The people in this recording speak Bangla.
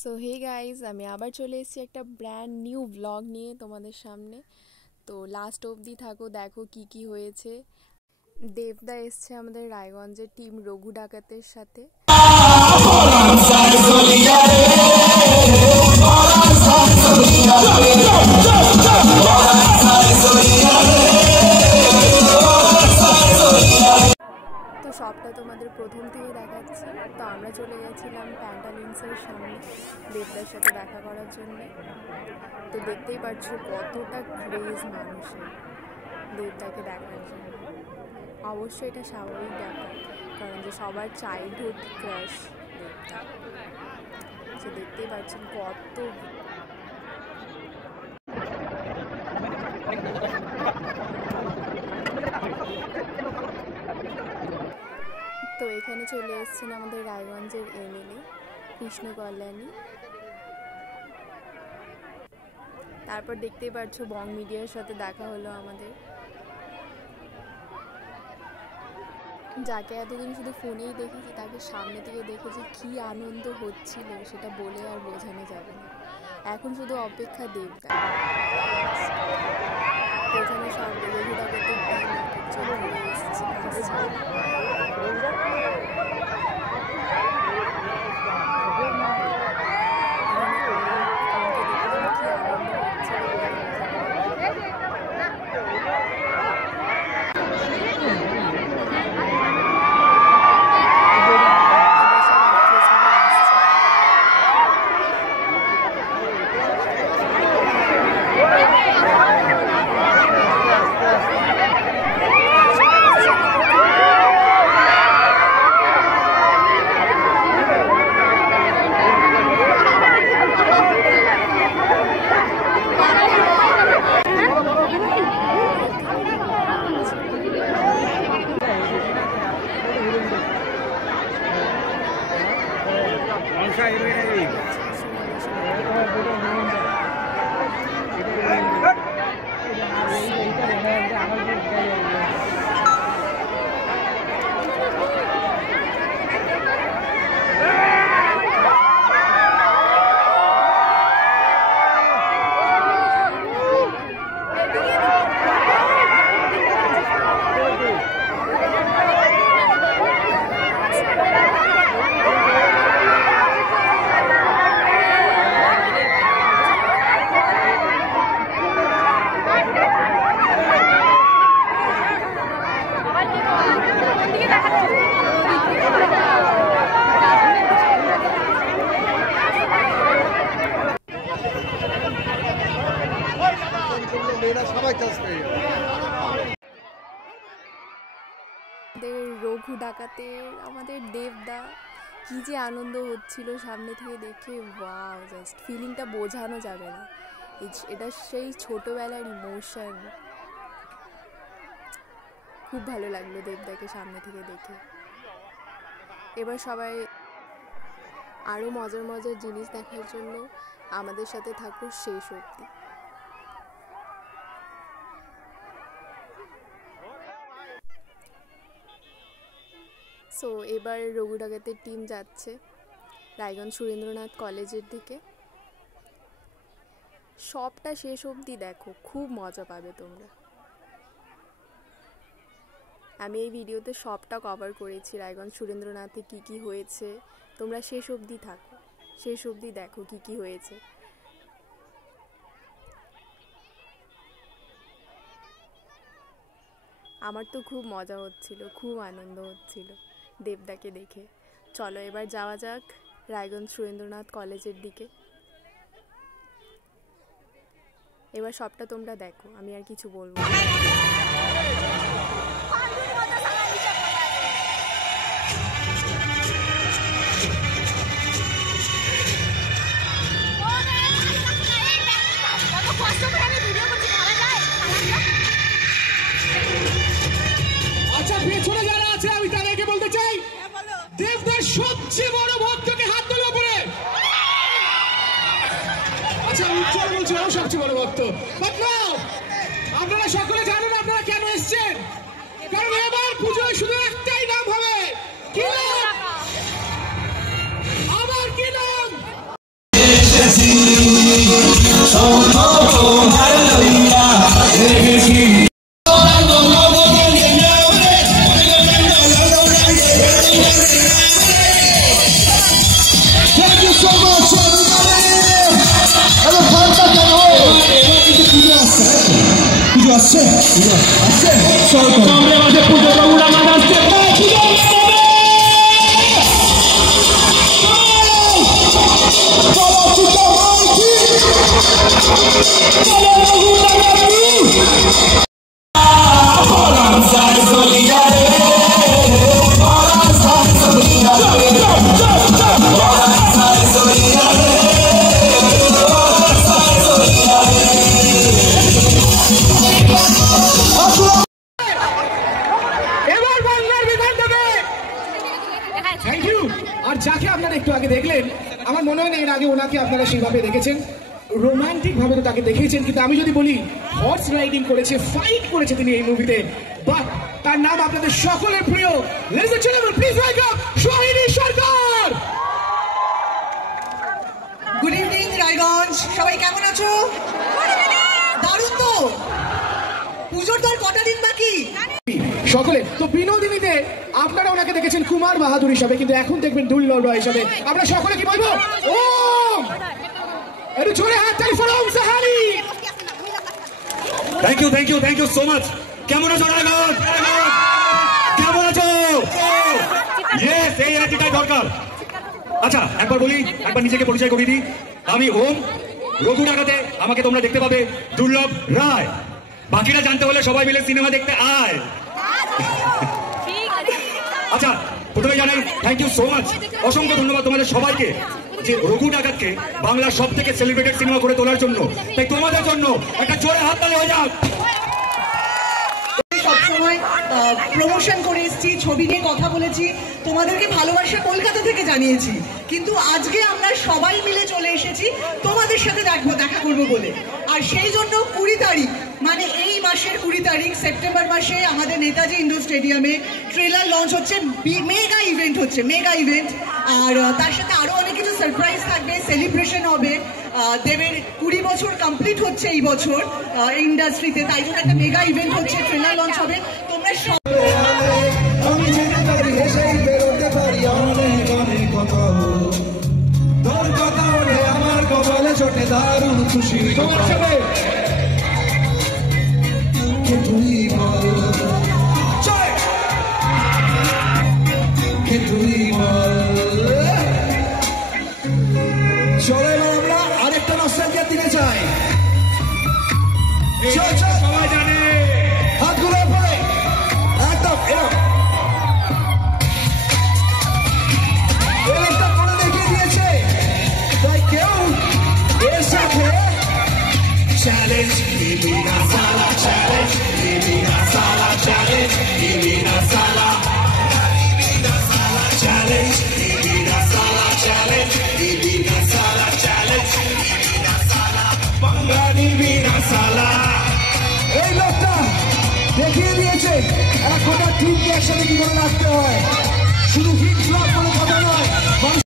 সো হে গাইজ, আমি আবার চলে এসেছি একটা ব্র্যান্ড নিউ ব্লগ নিয়ে তোমাদের সামনে। তো লাস্ট অবধি থাকো, দেখো কি কি হয়েছে। দেবদা এসছে আমাদের রায়গঞ্জের টিম রঘু ডাকাতের সাথে। তো সবটা তোমাদের প্রথম থেকে দেখাচ্ছি। তো আমরা চলে গেছিলাম প্যান্টালিন্সের সামনে দেবদার সাথে দেখা করার জন্য। তো দেখতেই পাচ্ছ কতটা ক্রেজ মানুষের দেবদাকে দেখার জন্য। অবশ্যই এটা স্বাভাবিক ব্যাপার, কারণ যে সবার চাইল্ডহুড ক্রাশ দেবদা। তো দেখতেই পাচ্ছেন কত। তো এখানে চলে এসেছেন আমাদের রায়গঞ্জের এমএলএ কৃষ্ণ কল্যাণী। তারপর দেখতেই পাচ্ছ বং মিডিয়ার সাথে দেখা হলো আমাদের, যাকে এতদিন শুধু ফোনেই দেখেছি তাকে সামনে থেকে দেখেছি কি আনন্দ হচ্ছিল সেটা বলে আর বোঝানো যাবে না। এখন শুধু অপেক্ষা দেবদা। এখানে সব রঘু ডাকাতের চলে এসেছে। রঘু ডাকাতের আমাদের দেবদা কি যে আনন্দ হচ্ছিল সামনে থেকে দেখে, ওয়াও, জাস্ট ফিলিংটা বোঝানো যাবে না। এটা সেই ছোটবেলার ইমোশন। খুব ভালো লাগলো দেবদাকে সামনে থেকে দেখে। এবার সবাই আরও মজার মজার জিনিস দেখার জন্য আমাদের সাথে থাকো শেষ অবধি। সো এবার রঘু ডাকাতের টিম যাচ্ছে রায়গঞ্জ সুরেন্দ্রনাথ কলেজের দিকে। সবটা শেষ অবধি দেখো, খুব মজা পাবে তোমরা। আমি এই ভিডিওতে সবটা কভার করেছি, রায়গঞ্জ সুরেন্দ্রনাথে কি কি হয়েছে। তোমরা শেষ অবধি থাকো, শেষ অবধি দেখো কি কি হয়েছে। আমার তো খুব মজা হচ্ছিল, খুব আনন্দ হচ্ছিল দেবদাকে দেখে। চলো এবার যাওয়া যাক রায়গঞ্জ সুরেন্দ্রনাথ কলেজের দিকে। এবার সবটা তোমরা দেখো, আমি আর কিছু বলবো না। আচ্ছা, পেছনে যারা আছে আমি তাদেরকে বলতে চাই, দেবদার সবচেয়ে বড় ভক্তকে হাত তোলো উপরে। আচ্ছা, উজ্জ্বল বলছি ও সবচেয়ে বড় ভক্ত। আপনারা সকলে জানেন আপনারা কেন এসছেন? কারণ এবার পুজোয় শুধু একটাই নাম হবে, কি নাম? আসছে আসছে সামনে মাঝে পুজো উড়া মাছ আসছে থ্যাংক ইউ। আর যাকে আপনারা একটু আগে দেখলেন আমার মনে হয় না এর আগে ওনাকে আপনারা সেইভাবে দেখেছেন, রোমান্টিক ভাবে তো তাকে দেখিয়েছেন, কিন্তু আমি যদি বলি হর্স রাইডিং করেছে, ফাইট করেছে তিনি এই মুভিতে, বাট তার নাম আপনাদের সকলের প্রিয়, ladies and gentleman please welcome Sohini Sarkar. Good evening Raiganj, সবাই কেমন আছো? দারুণ তো, পুজোর তো আর কটা দিন বাকি সকলে তো বিনোদিনীতে আপনারা ওনাকে দেখেছেন কুমার বাহাদুর হিসাবে, কিন্তু এখন দেখবেন দুর্লভ রয় হিসাবে। আমরা সকলে কি বলবো ওম, একটু জোরে হাত তালি for Om Sahari. Thank you so much. কেমন আছো রায়গঞ্জ? কেমন আছো? ইয়েস, এই এনার্জিটাই দরকার। আচ্ছা একবার বলি, একবার নিজেকে পরিচয় করিয়ে দিই। আমি ওম, রঘুনাঘাতে আমাকে তোমরা দেখতে পাবে দুর্লভ রায়। বাকিরা জানতে হলে সবাই মিলে সিনেমা দেখতে আয়। আচ্ছা প্রথমে জানাই থ্যাংক ইউ সো মাচ, অসংখ্য ধন্যবাদ তোমাদের সবাইকে যে রঘু ডাকাতকে বাংলার সব থেকে সেলিব্রেটেড সিনেমা করে তোলার জন্য। তাই তোমাদের জন্য একটা জোরে হাততালি হয়ে যাক। সবসময় প্রমোশন করে এসেছি, ছবি নিয়ে কথা বলেছি, তোমাদেরকে ভালোবাসা কলকাতা থেকে জানিয়েছি, কিন্তু আজকে আমরা সবাই মিলে চলে এসেছি তোমাদের সাথে দেখা করবো বলে। আর সেই জন্য 20 তারিখ মানে এই মাসের 20 তারিখ সেপ্টেম্বর মাসে আমাদের নেতাজি ইন্ডোর স্টেডিয়ামে ট্রেলার লঞ্চ হচ্ছে, মেগা ইভেন্ট হচ্ছে, মেগা ইভেন্ট। আর তার সাথে আরো অনেক কিছু সারপ্রাইজ থাকবে, সেলিব্রেশন হবে। দেবের 20 বছর কমপ্লিট হচ্ছে এই বছর ইন্ডাস্ট্রিতে, তাই জন্য একটা মেগা ইভেন্ট হচ্ছে, ট্রেলার লঞ্চ হবে। তোমরা সব ছোটে দারুণ খুশি চলে আমরা আরেকটা নস্টালজিয়া দিতে চাই। সবাই জানে হাতগুলো পরে একদম এরকম করে দেখিয়ে দিয়েছে, তাই কেউ এর সাথে চ্যালেঞ্জ দিবিনা সালা, চ্যালেঞ্জ দিবিনা সালা, চ্যালেঞ্জ দিবিনা সালা, চ্যালেঞ্জ দিবিনা সালা, চ্যালেঞ্জ দিবিনা সালা, চ্যালেঞ্জ দিবিনা সালা, বাংলা দিবিনা সালা। এই লোকটা দেখিয়ে দিয়েছে একটা টিমকে একসাথে কি করে রাখতে হয়, শুধু হিট ফ্লপ কোনো কথা নয়।